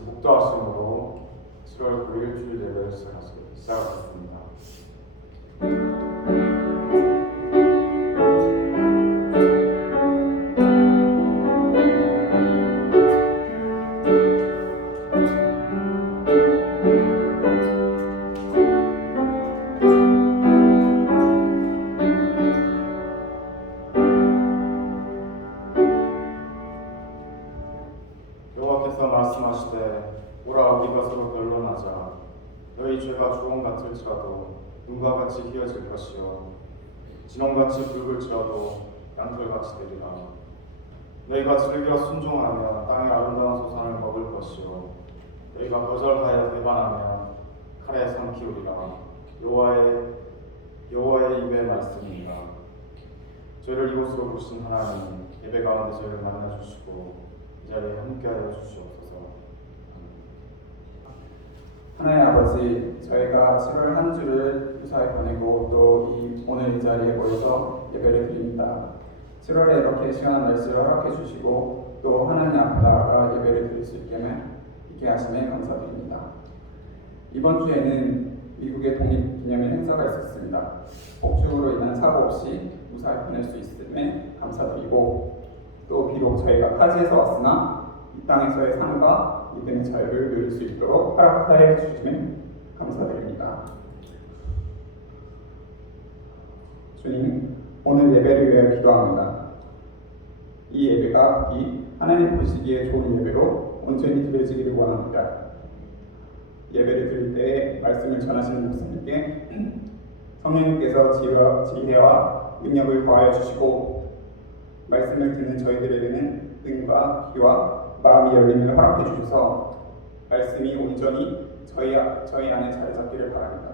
같이 묵도하심으로 7월 9일 주일 예배를 시작하겠습니다. 여호와께서 말씀하시되 오라 우리가 서로 변론하자. 너희 죄가 주홍 같을지라도 눈과 같이 희어질 것이요 진홍같이 붉을지라도 양털같이 되리라. 너희가 즐겨 순종하면 땅의 아름다운 소산을 먹을 것이요 너희가 거절하여 배반하면 칼에 선 키우리라. 여호와의 입의 말씀입니다. 저희를 이곳으로 부르신 하나님, 예배 가운데 저희를 만나 주시고 이 자리에 함께하여 주시옵소서. 하나님 아버지, 저희가 7월 한 주를 무사히 보내고 또 오늘 이 자리에 모여서 예배를 드립니다. 7월에 이렇게 시원한 날씨를 허락해 주시고 또 하나님 앞에 나아가 예배를 드릴 수 있게 하심에 감사드립니다. 이번 주에는 미국의 독립기념일 행사가 있었습니다. 폭죽으로 인한 사고 없이 무사히 보낼 수 있음에 감사드리고 또 비록 저희가 타지에서 왔으나 이 땅에서의 삶과 믿음의 자유를 누릴 수 있도록 허락하여 주심에 감사드립니다. 주님, 오늘 예배를 위하여 기도합니다. 이 예배가 부디 하나님 보시기에 좋은 예배로 온전히 드려지기를 원합니다. 예배를 드릴 때에 말씀을 전하시는 목사님께 성령님께서 지혜와 능력을 더하여 주시고 말씀을 듣는 저희들에게는 눈과 귀와 마음이 열림을 허락해 주셔서 말씀이 온전히 저희 안에 자리 잡기를 바랍니다.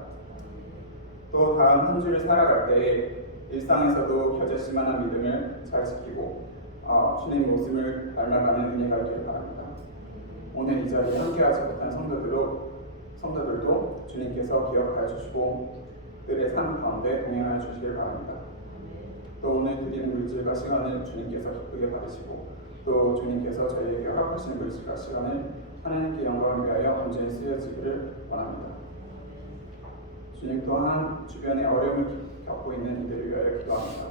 또 다음 한 주를 살아갈 때에 일상에서도 겨자씨만한 믿음을 잘 지키고 주님 모습을 닮아가는 은혜가 있기를 바랍니다. 오늘 이 자리에 함께하지 못한 성도들도 주님께서 기억하여 주시고 그들의 삶 가운데 동행하여 주시길 바랍니다. 또 오늘 드리는 물질과 시간을 주님께서 기쁘게 받으시고 또 주님께서 저희에게 허락하시는 물질과 시간을 하나님께 영광을 위하여 온전히 쓰여지기를 원합니다. 주님 또한 주변에 어려움을 겪고 있는 이들을 위하여 기도합니다.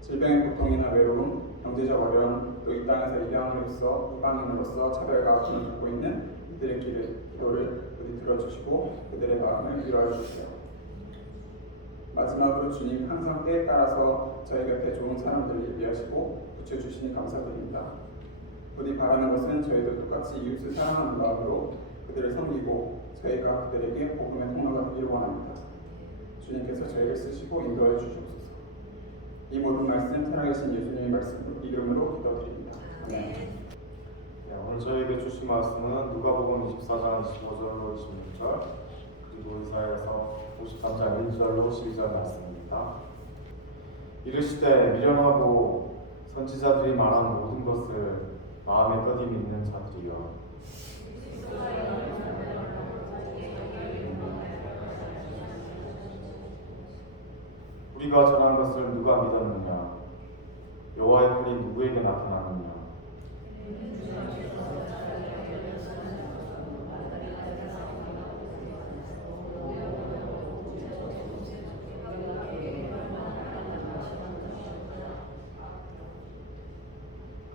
질병의 고통이나 외로움, 경제적 어려움, 또 이 땅에서 이방인으로서 차별과 아픔을 겪고 있는 이들의 기도를 부디 들어주시고 그들의 마음을 위로하여 주시오. 마지막으로 주님 항상 때에 따라서 저희 곁에 좋은 사람들을 위하시고 붙여주시니 감사드립니다. 부디 바라는 것은 저희도 똑같이 이웃을 사랑하는 마음으로 그들을 섬기고 저희가 그들에게 복음의 통로가 되기를 원합니다. 주님께서 저희를 쓰시고 인도하여 주시옵소서. 이 모든 말씀 살아계신 예수님의 말씀 이름으로 기도드립니다. 아멘. 오늘 저에게 주신 말씀은 누가복음 24장 25절로 26절 그리고 이사야서 53장 1절로 12절 말씀입니다. 이르시되 미련하고 선지자들이 말한 모든 것을 마음에 떠디 믿는 자들이여 우리가 전한 것을 누가 믿었느냐? 여호와의 팔이 누구에게 나타나느냐?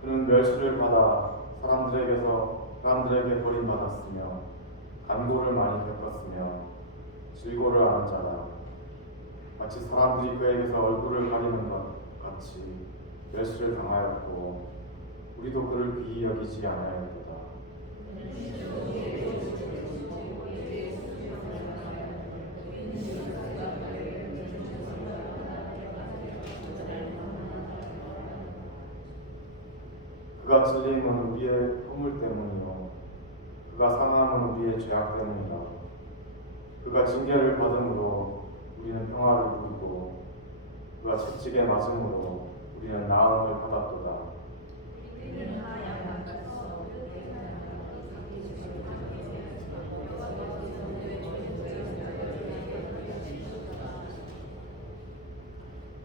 그는 멸시를 받아 사람들에게 버림받았으며 간고를 많이 겪었으며 질고를 앓은 자라. 마치 사람들이 그에게서 얼굴을 가리는 것 같이 멸시를 당하였고 우리도 그를 귀히 여기지 아니하였도다. 그가 찔림은 우리의 허물 때문이요 그가 상함은 우리의 죄악 때문이다. 그가 징계를 받음으로 우리는 평화를 누리고 그가 채찍에 맞음으로 우리는 나음을 받았도다.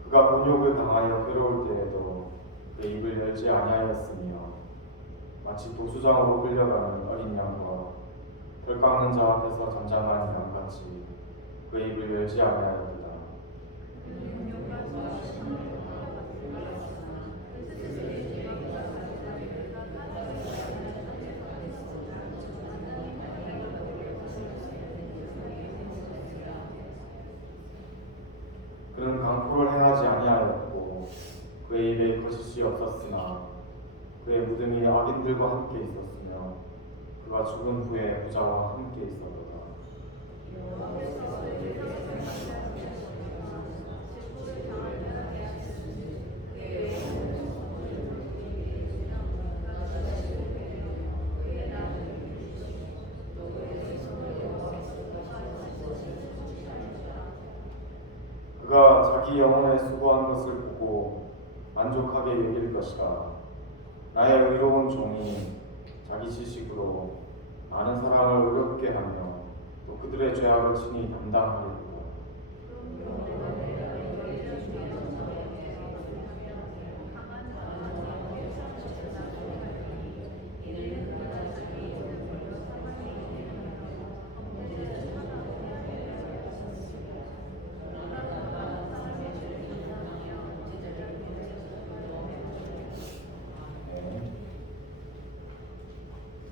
그가 곤욕을 당하여 괴로울 때에도 내 입을 열지 아니하였으며 마치 도수장으로 끌려가는 어린 양과 털 깎는 자 앞에서 잠잠한 양같이 그의 입을 열지 아니하였도다. 그는 강포를 행하지 아니하였고 그의 입에 거짓이 없었으나 그의 무덤이 악인들과 함께 있었으며 그가 죽은 후에 부자와 함께 있었도다. 그가 자기 영혼에 수고한 것을 보고 만족하게 여길 것이다. 나의 의로운 종이 자기 지식으로 많은 사람을 의롭게 하며 또 그들의 죄악을 친히 담당하리로다.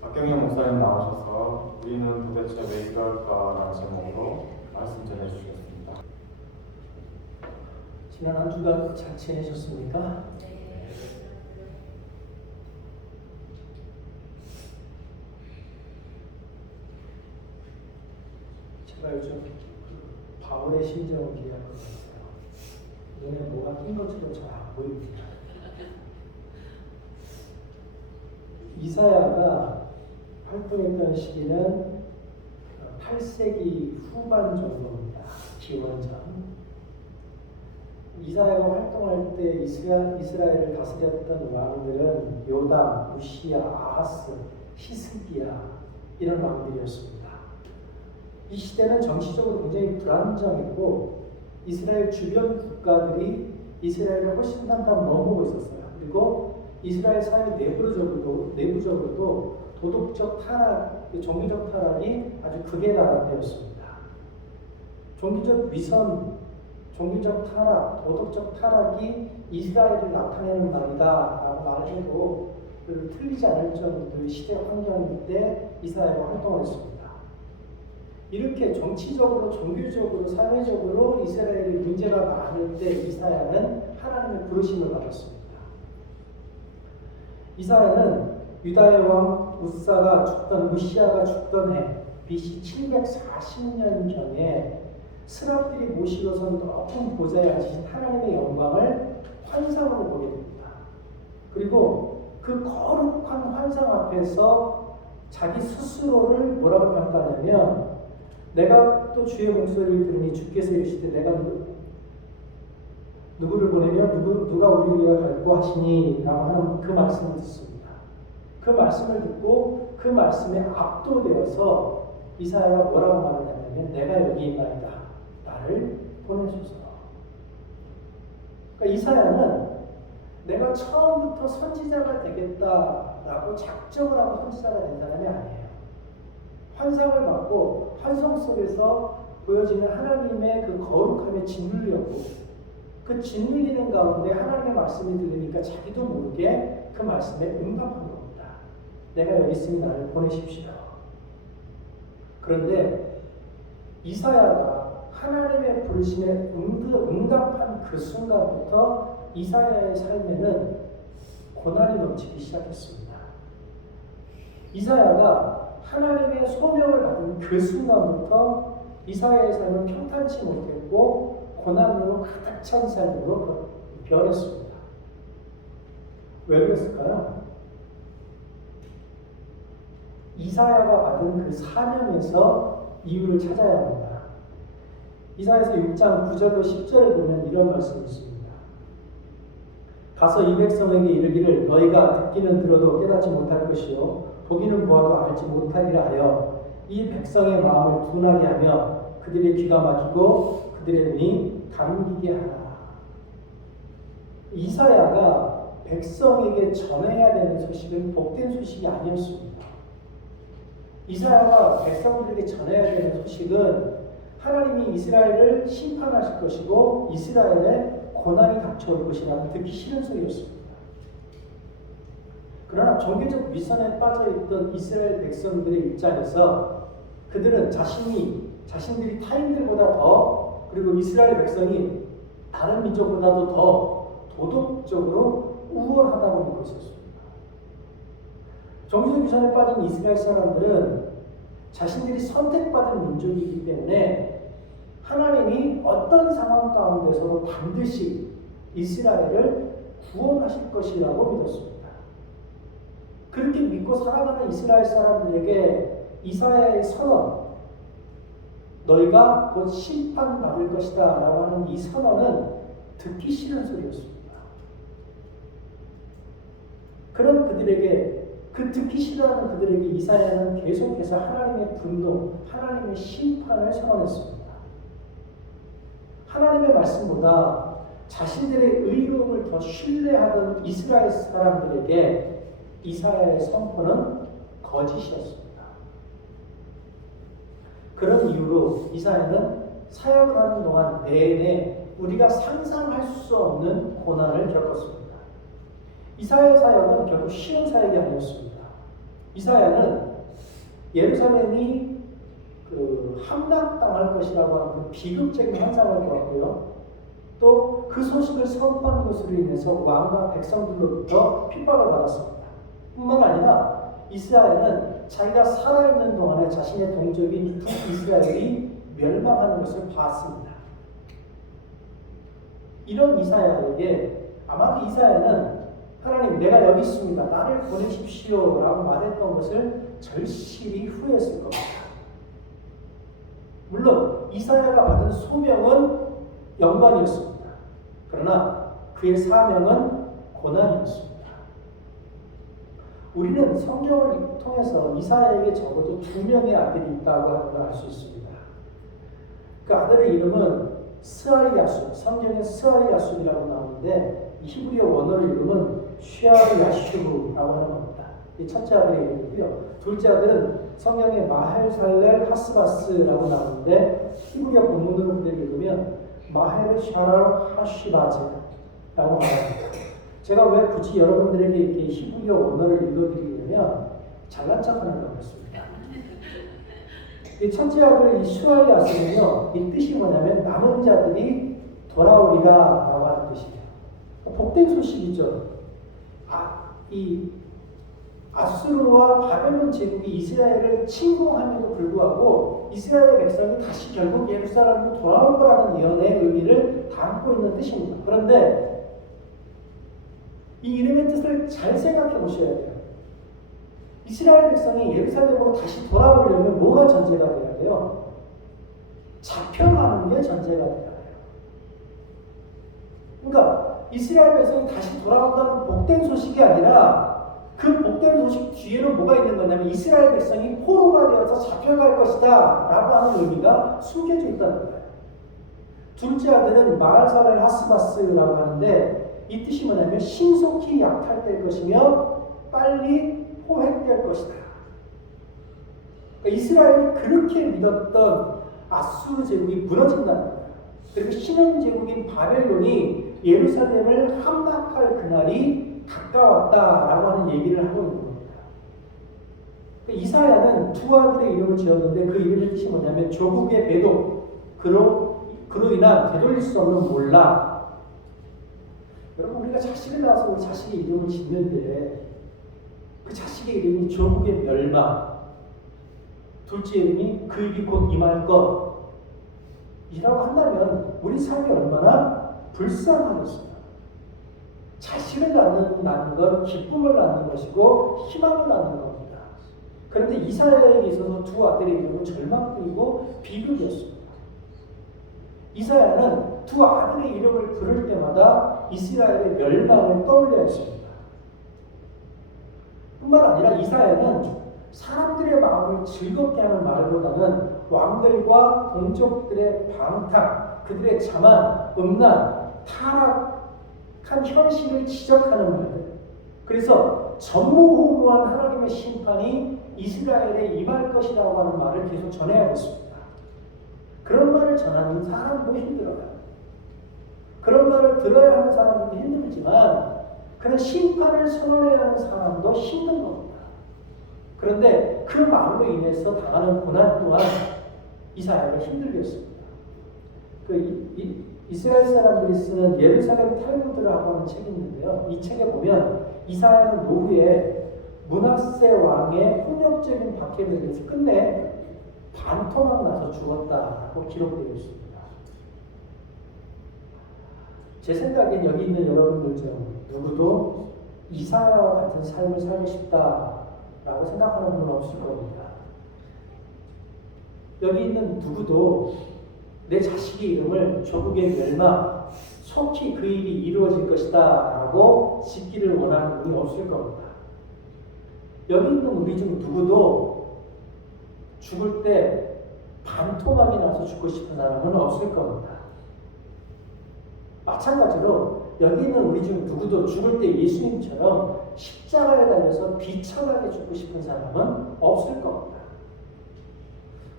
박경영 목사님 나오셔서 우리는 도대체 왜 이럴까라는 제목으로 말씀 전해주시겠습니다. 지난 한 주간 잘 지내셨습니까? 제가 요즘 바울의 심정을 이해할 것 같아요. 눈에 뭐가 낀 것처럼 잘 안 보입니다. 이사야가 활동했던 시기는 8세기 후반 정도입니다. 기원전. 이사야가 활동할 때 이스라엘을 다스렸던 왕들은 요담, 우시야, 아하스, 히스기야 이런 왕들이었습니다. 이 시대는 정치적으로 굉장히 불안정했고 이스라엘 주변 국가들이 이스라엘을 훨씬 다 넘어오고 있었어요. 그리고 이스라엘 사회 내부적으로도 도덕적 타락, 종교적 타락이 아주 극에 달한 때였습니다. 종교적 위선, 종교적 타락, 도덕적 타락이 이스라엘을 나타내는 말이다라고 말해도 틀리지 않을 정도의 시대 환경일 때 이사야가 활동을 했습니다. 이렇게 정치적으로, 종교적으로, 사회적으로 이스라엘의 문제가 많을 때 이사야는 하나님의 부르심을 받았습니다. 이사야는 유다의 왕 우시야가 죽던 해 BC 740년 전에 스랍들이 모시고 선 높은 보좌에 앉으신 하나님의 영광을 환상으로 보게 됩니다. 그리고 그 거룩한 환상 앞에서 자기 스스로를 뭐라고 평가하냐면 내가 또 주의 목소리를 들으니 주께서 이르시되 내가 누구를 보내며 누가 우리를 위하여 갈고 하시니 라고 하는 그 말씀을 듣습니다. 그 말씀을 듣고 그 말씀에 압도되어서 이사야가 뭐라고 말하냐면 내가 여기 있나이다. 나를 보내소서. 그러니까 이사야는 내가 처음부터 선지자가 되겠다라고 작정을 하고 선지자가 된 사람이 아니에요. 환상을 받고 환상 속에서 보여지는 하나님의 그 거룩함에 짓눌렸고 그 짓눌리는 가운데 하나님의 말씀이 들리니까 자기도 모르게 그 말씀에 응답한 겁니다. 내가 여기 있으니 나를 보내십시오. 그런데 이사야가 하나님의 부르심에 응답한 그 순간부터 이사야의 삶에는 고난이 넘치기 시작했습니다. 이사야가 하나님의 소명을 받은 그 순간부터 이사야의 삶은 평탄치 못했고 고난으로 가득 찬 삶으로 변했습니다. 왜 그랬을까요? 이사야가 받은 그 사명에서 이유를 찾아야 합니다. 이사야서 6장 9절로 10절을 보면 이런 말씀이 있습니다. 가서 이 백성에게 이르기를 너희가 듣기는 들어도 깨닫지 못할 것이요 보기는 보아도 알지 못하리라 하여 이 백성의 마음을 둔하게 하며 그들의 귀가 막히고 그들의 눈이 감기게 하라. 이사야가 백성에게 전해야 되는 소식은 복된 소식이 아니었습니다. 이사야가 백성들에게 전해야 되는 소식은 하나님이 이스라엘을 심판하실 것이고 이스라엘에 고난이 닥쳐올 것이라는 듣기 싫은 소리였습니다. 그러나 종교적 위선에 빠져있던 이스라엘 백성들의 입장에서 그들은 자신들이 타인들보다 더, 그리고 이스라엘 백성이 다른 민족보다도 더 도덕적으로 우월하다고 믿고 있었습니다. 종교적 위선에 빠진 이스라엘 사람들은 자신들이 선택받은 민족이기 때문에 하나님이 어떤 상황 가운데서도 반드시 이스라엘을 구원하실 것이라고 믿었습니다. 그렇게 믿고 살아가는 이스라엘 사람들에게 이사야의 선언, 너희가 곧 심판받을 것이다 라고 하는 이 선언은 듣기 싫은 소리였습니다. 그런 그들에게, 그 듣기 싫어하는 그들에게 이사야는 계속해서 하나님의 분노, 하나님의 심판을 선언했습니다. 하나님의 말씀보다 자신들의 의로움을 더 신뢰하던 이스라엘 사람들에게 이사야의 선포는 거짓이었습니다. 그런 이유로 이사야는 사역을 하는 동안 내내 우리가 상상할 수 없는 고난을 겪었습니다. 이사야의 사역은 결국 쉬운 사역이 아니었습니다. 이사야는 예루살렘이 함락당할 것이라고 하는 그 비극적인 현상을 겪었고요. 또 그 소식을 선포한 것으로 인해서 왕과 백성들로부터 핍박을 받았습니다. 뿐만 아니라 이스라엘은 자기가 살아있는 동안에 자신의 동족인 북이스라엘이 멸망하는 것을 봤습니다. 이런 이사야에게 아마도 이사야는 하나님, 내가 여기 있습니다. 나를 보내십시오 라고 말했던 것을 절실히 후회했을 겁니다. 물론 이사야가 받은 소명은 영광이었습니다. 그러나 그의 사명은 고난이었습니다. 우리는 성경을 통해서 이사야에게 적어도 2명의 아들이 있다고 하는 걸 알 수 있습니다. 그 아들의 이름은 스알야수, 성경에 스알야수이라고 나오는데 히브리어 원어로 이름은 슈알야슈라고 하는 겁니다. 이 첫째 아들의 이름이고요. 둘째 아들은 성경에 마헬살렐 하스바스라고 나오는데 히브리어 본문으로 그대로 읽으면 마헬 샤랄 하시바즈라고 말합니다. 제가 왜 굳이 여러분들에게 이렇게 히브리어 원어를 읽어드리냐면 잘난 척하는 거였습니다. 이 첫째 아들 이 슈알야스는요, 이 뜻이 뭐냐면 남은 자들이 돌아오리라라고 하는 뜻이에요. 복된 소식이죠. 이 아수르와 바벨론 제국이 이스라엘을 침공함에도 불구하고 이스라엘의 백성이 다시 결국 예루살렘으로 돌아올 거라는 예언의 의미를 담고 있는 뜻입니다. 그런데 이 이름의 뜻을 잘 생각해 보셔야 돼요. 이스라엘 백성이 예루살렘으로 다시 돌아오려면 뭐가 전제가 돼야 돼요? 잡혀가는 게 전제가 돼야 돼요. 그러니까 이스라엘 백성이 다시 돌아온다는 복된 소식이 아니라 그 복된 소식 뒤에는 뭐가 있는 거냐면 이스라엘 백성이 포로가 되어서 잡혀갈 것이다 라고 하는 의미가 숨겨져 있다는 거예요. 둘째 아들은 마알살렐 하스바스라고 하는데 이 뜻이 뭐냐면 신속히 약탈될 것이며 빨리 포획될 것이다. 그러니까 이스라엘이 그렇게 믿었던 아수르 제국이 무너진다는 거예요. 그리고 신흥 제국인 바벨론이 예루살렘을 함락할 그날이 가까웠다라고 하는 얘기를 하고 있는 겁니다. 그러니까 이사야는 두 아들의 이름을 지었는데 그 이름의 뜻이 뭐냐면 조국의 배도, 그로 인한 되돌릴 수 없는 몰락. 여러분, 우리가 자식을 낳아서 우리 자식의 이름을 짓는데 그 자식의 이름이 조국의 멸망, 둘째 이름이 그 일이 곧 임할 것 이라고 한다면 우리 삶이 얼마나 불쌍하겠습니까? 자식을 낳는 건 기쁨을 낳는 것이고 희망을 낳는 겁니다. 그런데 이사야에게 있어서 두 아들의 이름은 절망이고 비극이었습니다. 이사야는 두 아들의 이름을 부를 때마다 이스라엘의 멸망을 떠올려야 했습니다. 뿐만 아니라 이사야는 사람들의 마음을 즐겁게 하는 말보다는 왕들과 공족들의 방탕, 그들의 자만, 음란, 타락한 한 현실을 지적하는 말들. 그래서 전무후무한 하나님의 심판이 이스라엘에 임할 것이라고 하는 말을 계속 전해야겠습니다. 그런 말을 전하는 사람도 힘들어요. 그런 말을 들어야 하는 사람도 힘들지만 그런 심판을 선언해야 하는 사람도 힘든 겁니다. 그런데 그 말로 인해서 당하는 고난 또한 이사야가 힘들게 했습니다. 이스라엘 사람들이 쓰는 예루살렘 탈무드라고 하는 책이 있는데요. 이 책에 보면 이사야는 노후에 므낫세 왕의 폭력적인 박해에 대해서 끝내 반토막 나서 죽었다고 기록되어 있습니다. 제 생각엔 여기 있는 여러분들 중 누구도 이사야와 같은 삶을 살고 싶다라고 생각하는 분은 없을 겁니다. 여기 있는 누구도 내 자식의 이름을 조국의 멸망, 속히 그 일이 이루어질 것이다 라고 짓기를 원하는 분이 없을 겁니다. 여기 있는 우리 중 누구도 죽을 때 반토막이 나서 죽고 싶은 사람은 없을 겁니다. 마찬가지로 여기 있는 우리 중 누구도 죽을 때 예수님처럼 십자가에 달려서 비참하게 죽고 싶은 사람은 없을 겁니다.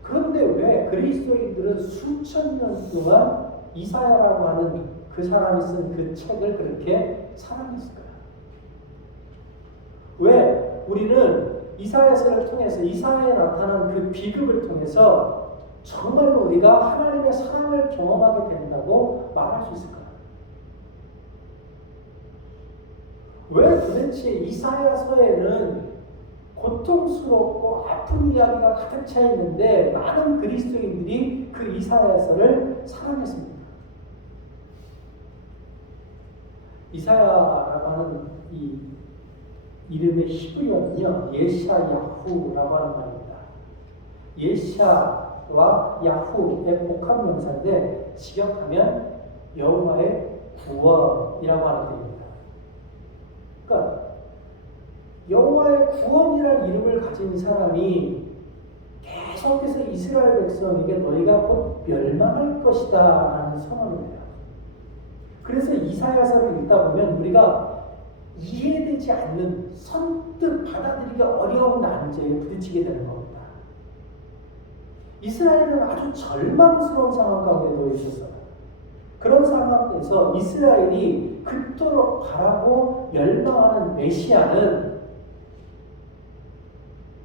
그런데 왜 그리스도인들은 수천 년 동안 이사야라고 하는 그 사람이 쓴 그 책을 그렇게 사랑했을까요? 왜 우리는 이사야서를 통해서 이사야에 나타난 그 비극을 통해서 정말로 우리가 하나님의 사랑을 경험하게 된다고 말할 수 있을까요? 왜 도대체 이사야서에는 고통스럽고 아픈 이야기가 가득 차 있는데 많은 그리스도인들이 그 이사야서를 사랑했습니다. 이사야라고 하는 이 이름의 히브리어는요, 예샤야후라고 하는 말입니다. 예샤와 야후의 복합명사인데 직역하면 여호와의 구원이라고 하는 뜻입니다. 그러니까 여호와의 구원이라는 이름을 가진 사람이 계속해서 이스라엘 백성에게 너희가 곧 멸망할 것이다 라는 선언을 해요. 그래서 이사야서를 읽다 보면 우리가 이해되지 않는 선뜻 받아들이기 어려운 난제에 부딪히게 되는 겁니다. 이스라엘은 아주 절망스러운 상황 가운데 놓여 있었어요. 그런 상황에서 이스라엘이 그토록 바라고 열망하는 메시아는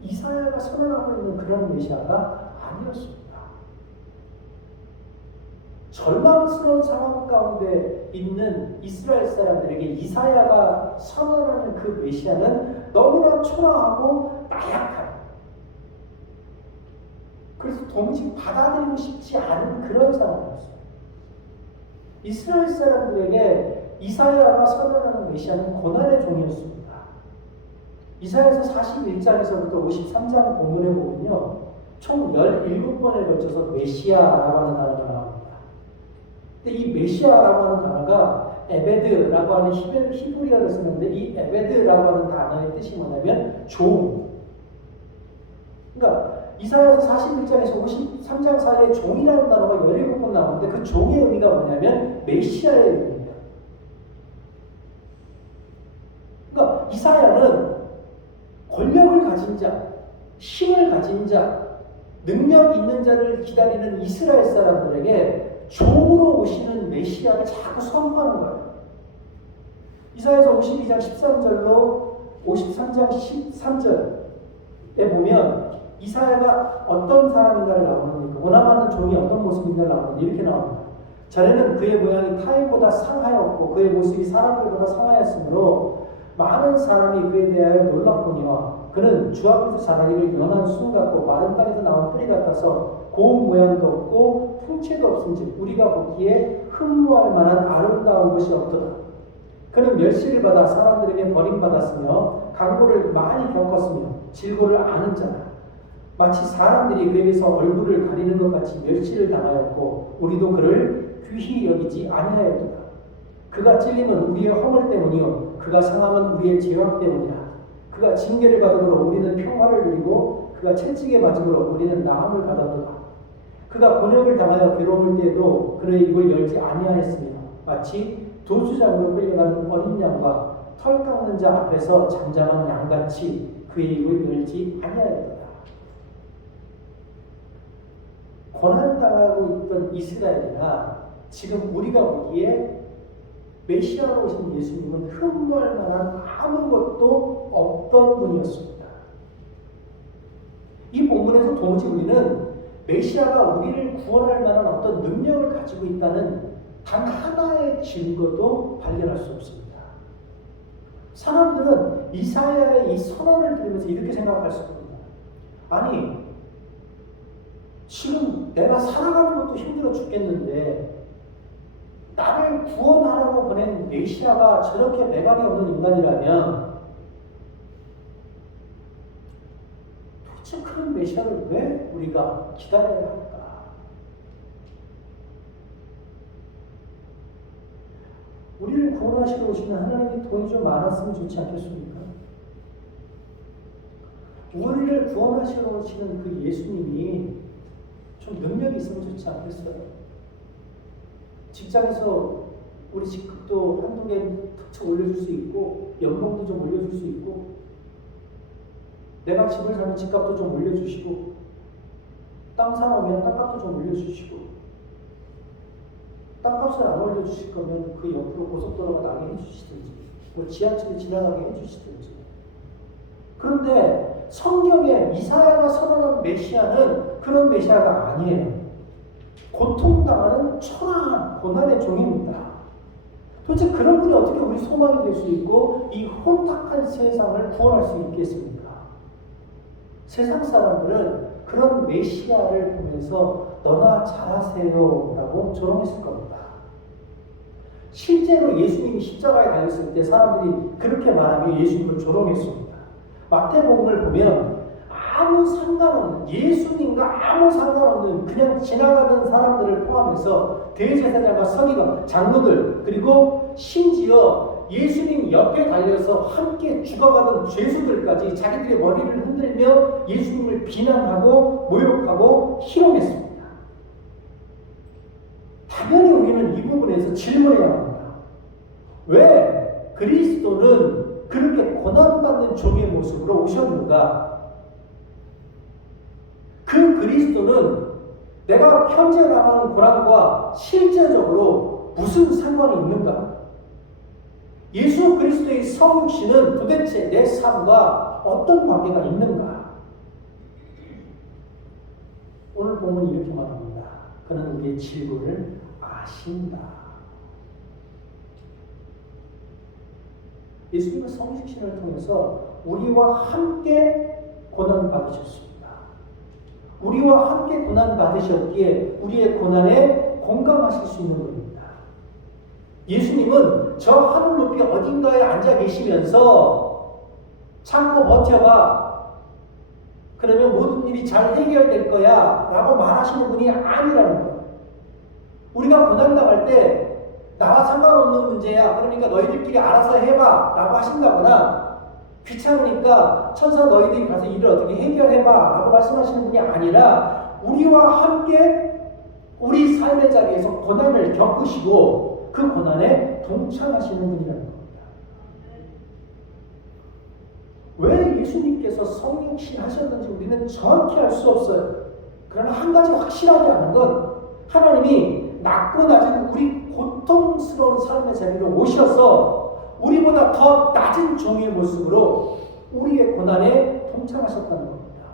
이사야가 선언하고 있는 그런 메시아가 아니었습니다. 절망스러운 상황 가운데 있는 이스라엘 사람들에게 이사야가 선언하는 그 메시아는 너무나 초라하고 나약한, 그래서 동시 받아들이고 싶지 않은 그런 상황이었어요. 이스라엘 사람들에게 이사야가 선언하는 메시아는 고난의 종이었습니다. 이사야서 41장에서부터 53장 본문에 보면요, 총 17번에 걸쳐서 메시아라고 하는 단어가 나옵니다. 근데 이 메시아라고 하는 단어가 에베드라고 하는 히브리어를 쓰는데 이 에베드라고 하는 단어의 뜻이 뭐냐면 종. 그러니까 이사야서 41장에서 53장 사이에 종이라는 단어가 17번 나오는데 그 종의 의미가 뭐냐면 메시아의 의미예요. 그러니까 이사야는 권력을 가진 자, 힘을 가진 자, 능력 있는 자를 기다리는 이스라엘 사람들에게 종으로 오시는 메시아를 자꾸 선포하는 거예요. 이사야서 52장 13절로 53장 13절에 보면 이사야가 어떤 사람인가를 나오는데 원함하는 종이 어떤 모습인가를 나오는데 이렇게 나옵니다. 전에는 그의 모양이 타인보다 상하였고 그의 모습이 사람들보다 상하였으므로 많은 사람이 그에 대하여 놀랐거니와 그는 주 앞에서 자라기를 연한 순 같고 마른 땅에서 나온 뿌리 같아서 고운 모양도 없고 풍채도 없은즉 우리가 보기에 흠모할 만한 아름다운 것이 없도다. 그는 멸시를 받아 사람들에게 버림받았으며 강고를 많이 겪었으며 질고를 아는 자라. 마치 사람들이 그에게서 얼굴을 가리는 것 같이 멸시를 당하였고 우리도 그를 귀히 여기지 아니하였도다. 그가 찔림은 우리의 허물 때문이요 그가 상함은 우리의 죄악 때문이라. 그가 징계를 받음으로 우리는 평화를 누리고 그가 채찍에 맞음으로 우리는 나음을 받았도다. 그가 곤욕을 당하여 괴로울 때에도 그의 입을 열지 아니하였으며 마치 도주장으로 끌려가는 어린 양과 털 깎는 자 앞에서 잠잠한 양같이 그의 입을 열지 아니하였더라. 고난당하고 있던 이스라엘이나 지금 우리가 보기에 메시아로 오신 예수님은 흠모할 만한 아무것도 없던 분이었습니다. 이 본문에서 도무지 우리는 메시아가 우리를 구원할 만한 어떤 능력을 가지고 있다는 단 하나의 증거도 발견할 수 없습니다. 사람들은 이사야의 이 선언을 들으면서 이렇게 생각할 수 있습니다. 아니, 지금 내가 살아가는 것도 힘들어 죽겠는데 나를 구원하라고 보낸 메시아가 저렇게 매갈이 없는 인간이라면 도대체 그런 메시아를 왜 우리가 기다려야 할까? 우리를 구원하시러 오시는 하나님이 돈이 좀 많았으면 좋지 않겠습니까? 우리를 구원하시러 오시는 그 예수님이 좀 능력이 있으면 좋지 않겠어요? 직장에서 우리 직급도 한두 개 툭툭 올려줄 수 있고 연봉도 좀 올려줄 수 있고 내가 집을 사면 집값도 좀 올려주시고 땅 사놓으면 땅값도 좀 올려주시고 땅값을 안 올려주실 거면 그 옆으로 고속도로가 나게 해주시든지 뭐 지하철이 지나가게 해주시든지. 그런데 성경에 이사야가 선언한 메시아는 그런 메시아가 아니에요. 고통당하는 초라한 고난의 종입니다. 도대체 그런 분이 어떻게 우리 소망이 될 수 있고 이 혼탁한 세상을 구원할 수 있겠습니까? 세상 사람들은 그런 메시아를 보면서 너나 잘하세요 라고 조롱했을 겁니다. 실제로 예수님이 십자가에 달렸을 때 사람들이 그렇게 말하며 예수님을 조롱했습니다. 마태복음을 보면 아무 상관없는, 예수님과 아무 상관없는 그냥 지나가는 사람들을 포함해서 대제사장과 서기관, 장로들, 그리고 심지어 예수님 옆에 달려서 함께 죽어가던 죄수들까지 자기들의 머리를 흔들며 예수님을 비난하고 모욕하고 희롱했습니다. 당연히 우리는 이 부분에서 질문해야 합니다. 왜 그리스도는 그렇게 고난받는 종의 모습으로 오셨는가? 그 그리스도는 내가 현재 당하는 고난과 실제적으로 무슨 상관이 있는가? 예수 그리스도의 성육신은 도대체 내 삶과 어떤 관계가 있는가? 오늘 본문이 이렇게 말합니다. 그는 우리의 질고를 아신다. 예수님은 성육신을 통해서 우리와 함께 고난받으셨습니다. 우리와 함께 고난받으셨기에 우리의 고난에 공감하실 수 있는 겁니다. 예수님은 저 하늘 높이 어딘가에 앉아 계시면서 참고 버텨봐. 그러면 모든 일이 잘 해결될 거야 라고 말하시는 분이 아니라는 거예요. 우리가 고난당할 때 나와 상관없는 문제야. 그러니까 너희들끼리 알아서 해봐 라고 하신다거나 귀찮으니까 천사 너희들이 가서 일을 어떻게 해결해봐 라고 말씀하시는 분이 아니라 우리와 함께 우리 삶의 자리에서 고난을 겪으시고 그 고난에 동참하시는 분이라는 겁니다. 왜 예수님께서 성육신 하셨는지 우리는 정확히 알 수 없어요. 그러나 한 가지 확실하게 아는 건 하나님이 낮고 낮은 우리 고통스러운 삶의 자리로 오셔서 우리보다 더 낮은 종의 모습으로 우리의 고난에 동참하셨다는 겁니다.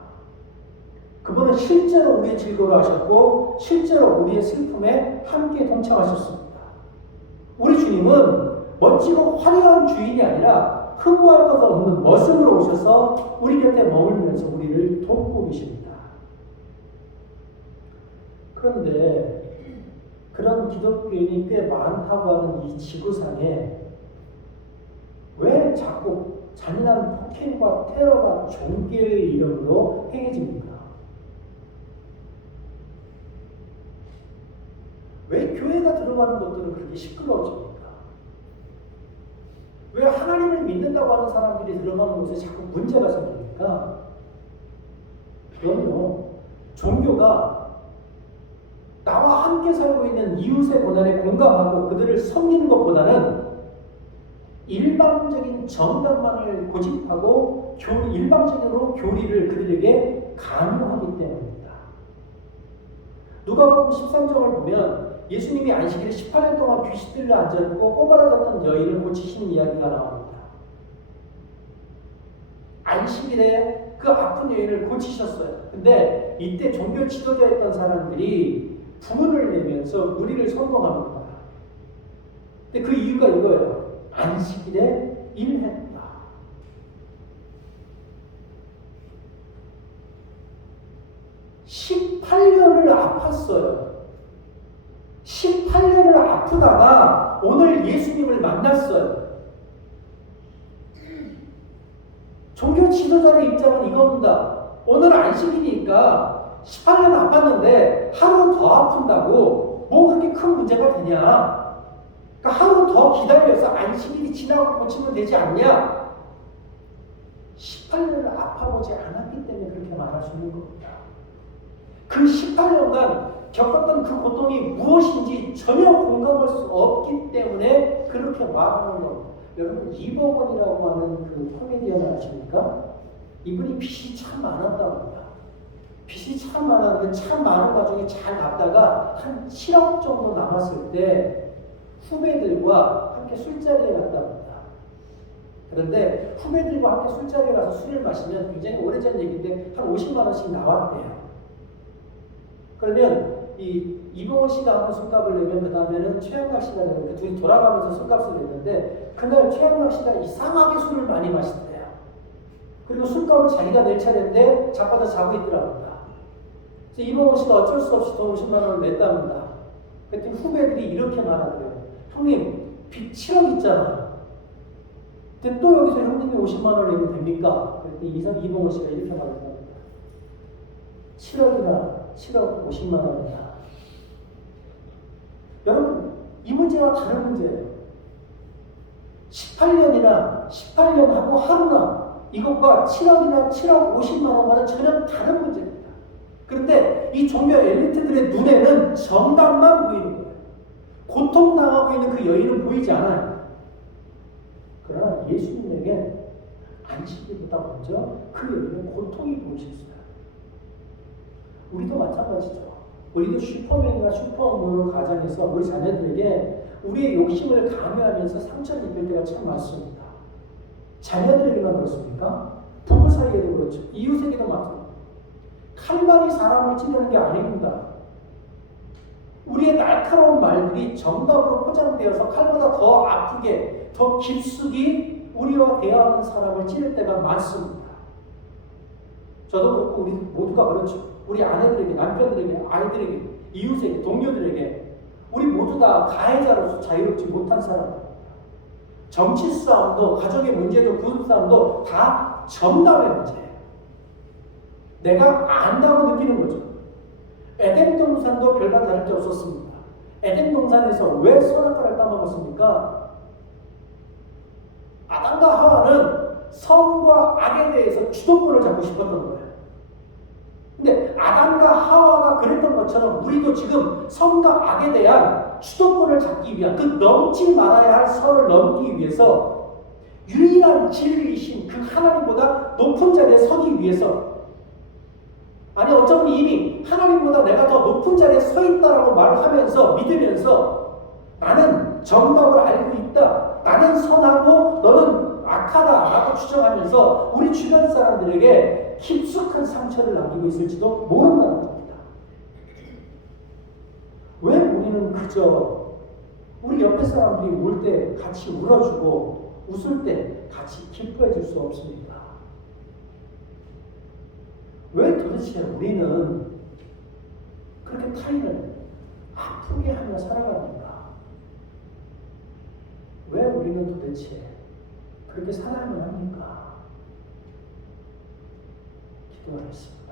그분은 실제로 우리의 즐거움을 하셨고 실제로 우리의 슬픔에 함께 동참하셨습니다. 우리 주님은 멋지고 화려한 주인이 아니라 흠모할 것 없는 머슴으로 오셔서 우리 곁에 머물면서 우리를 돕고 계십니다. 그런데 그런 기독교인이 꽤 많다고 하는 이 지구상에 왜 자꾸 잔인한 폭행과 테러가 종교의 이름으로 행해집니까? 왜 교회가 들어가는 것들은 그렇게 시끄러워집니까? 왜 하나님을 믿는다고 하는 사람들이 들어가는 곳에 자꾸 문제가 생깁니까? 그럼요, 종교가 나와 함께 살고 있는 이웃의 고난에 공감하고 그들을 섬기는 것보다는 일방적인 정답만을 고집하고 일방적으로 교리를 그들에게 강요하기 때문입니다. 누가복음 13장을 보면 예수님이 안식일에 18년 동안 귀신들로 앉아있고 꼬바라졌던 여인을 고치시는 이야기가 나옵니다. 안식일에 그 아픈 여인을 고치셨어요. 근데 이때 종교 지도자였던 사람들이 부문을 내면서 무리를 선동합니다. 근데 그 이유가 이거예요. 안식일에 일했다. 18년을 아팠어요. 18년을 아프다가 오늘 예수님을 만났어요. 종교 지도자의 입장은 이겁니다. 오늘 안식일이니까 18년 아팠는데 하루 더 아픈다고 뭐 그렇게 큰 문제가 되냐? 그러니까 하루 더 기다려서 안식일이 지나고 고치면 되지 않냐? 18년을 아파보지 않았기 때문에 그렇게 말할 수 있는 겁니다. 그 18년간 겪었던 그 고통이 무엇인지 전혀 공감할 수 없기 때문에 그렇게 말하는 겁니다. 여러분, 이버건이라고 하는 그 코미디언을 아십니까? 이분이 빚이 참 많았답니다. 빚이 참 많았는데 참 많은 와중에 잘 갚다가 한 7억 정도 남았을 때 후배들과 함께 술자리에 갔답니다. 그런데 후배들과 함께 술자리에 가서 술을 마시면 굉장히 오래전 얘기인데 한 50만 원씩 나왔대요. 그러면 이봉원 씨가 한번 술값을 내면 그 다음에는 최양락 씨가 내면 그 둘이 돌아가면서 술값을 냈는데 그날 최양락 씨가 이상하게 술을 많이 마시대요. 그리고 술값을 자기가 낼 차례인데 자빠져 자고 있더랍니다. 그래서 이봉원 씨가 어쩔 수 없이 돈 50만 원을 냈답니다. 그랬더니 후배들이 이렇게 말하더래요. 형님 빚 7억 있잖아. 근데 또 여기서 형님이 50만 원을 내면 됩니까? 그랬더니 이봉원 씨가 이렇게 말했답니다. 7억 50만 원이다. 여러분, 이 문제와 다른 문제예요. 18년하고 하루나 이것과 7억이나 7억 50만 원과는 전혀 다른 문제입니다. 그런데 이 종교 엘리트들의 눈에는 정답만 보이는 거예요. 고통당하고 있는 그 여인은 보이지 않아요. 그러나 예수님에게 안식일보다 먼저 그 여인의 고통이 보이셨어요. 우리도 마찬가지죠. 우리도 슈퍼맨이나 슈퍼우먼 가정에서 우리 자녀들에게 우리의 욕심을 강요하면서 상처를 입을 때가 참 많습니다. 자녀들에게만 그렇습니까? 부부 사이에도 그렇죠. 이웃에게도 마찬가지입니다. 칼날이 사람을 찌르는 게 아닙니다. 우리의 날카로운 말들이 정답으로 포장되어서 칼보다 더 아프게, 더 깊숙이 우리와 대화하는 사람을 찌를 때가 많습니다. 저도 그렇고 우리 모두가 그렇죠. 우리 아내들에게, 남편들에게, 아이들에게, 이웃에게, 동료들에게 우리 모두 다 가해자로서 자유롭지 못한 사람입니다. 정치 싸움도, 가족의 문제도, 구속 싸움도 다 정답의 문제예요. 내가 안다고 느끼는 거죠. 에덴 동산도 별반 다를 게 없었습니다. 에덴 동산에서 왜 선악과를 따먹었습니까? 아담과 하와는 선과 악에 대해서 주도권을 잡고 싶었던 거예요. 근데 아담과 하와가 그랬던 것처럼 우리도 지금 선과 악에 대한 주도권을 잡기 위한 그 넘지 말아야 할 선을 넘기 위해서 유일한 진리이신 그 하나님보다 높은 자리에 서기 위해서, 아니 어쩌면 이미 하나님보다 내가 더 높은 자리에 서 있다라고 말을 하면서 믿으면서 나는 정답을 알고 있다, 나는 선하고 너는 악하다라고 주장하면서 우리 주변 사람들에게 깊숙한 상처를 남기고 있을지도 모른다는 겁니다. 왜 우리는 그저 우리 옆에 사람들이 울 때 같이 울어주고 웃을 때 같이 기뻐해 줄 수 없습니까? 왜 도대체 우리는 그렇게 타인을 아프게 하며 살아갑니까? 왜 우리는 도대체 그렇게 살아야만 합니까? 기도하겠습니다.